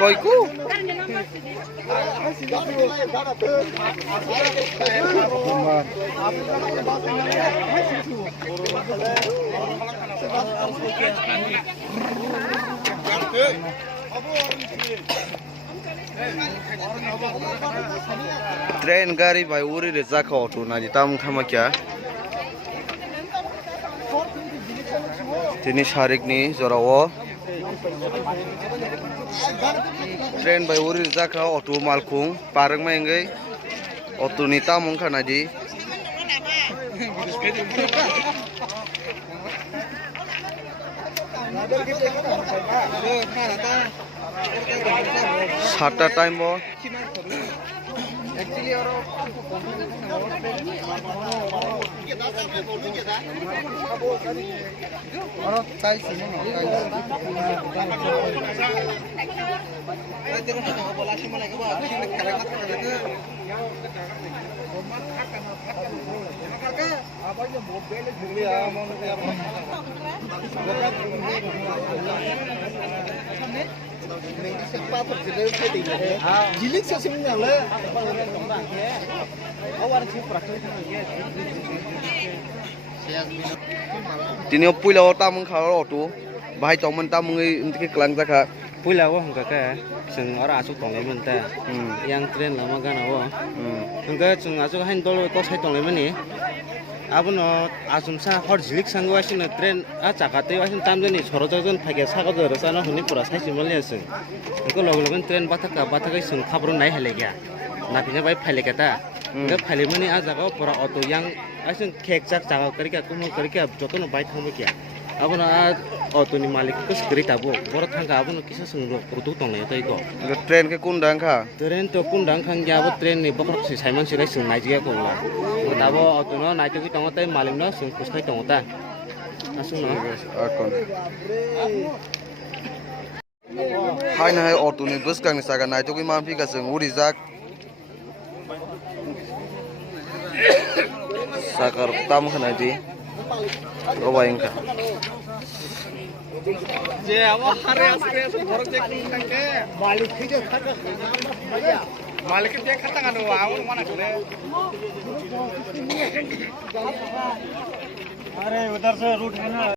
Koi ku. Train gari by uri de zaka auto na ditam khama kya tini sharik ni zorawo train by uri de zaka auto malkhung parang ma engai auto ni tamung khana di সাতটা time actually jilik sesimnya le tini puila tamung khalo auto bahai tongman tamungi intike kelang jaka puila wo hangka ka sing ora asuk tonglai menta yang train lama gana wo hangka sing asuk hain dolo ko sai tonglai mani abuno asumsa hor jilik sango asina train a chakate asin tamjani sorojojon phage sago rosana huni pura sai simali asin ko logon train bataka sing khabro nai halegya napine bai phaile ta ga phaile mani a jaga pura auto yang asin khek jak jaga karika kumo karika jotono bai thangbe kya abuna auto ni malik ko skri tabo bor thanga abuno kisa sing product tonglai tai ko train ke kundang kha train to kundang khang ya bo train ni bokrok si saimon sirai sing naijia ko la tabo auto no naito ki tongo tai malik no sing kuskai tongo ta asun no akon hai na hai auto ni bus kang ni saga naito ki man phi ka sing uri jak sakar tam khana di robaing kha je abo hare asre borok je kundang ke malik ke khata malik ke khata ngano awon mana kore अरे उधर से root है ना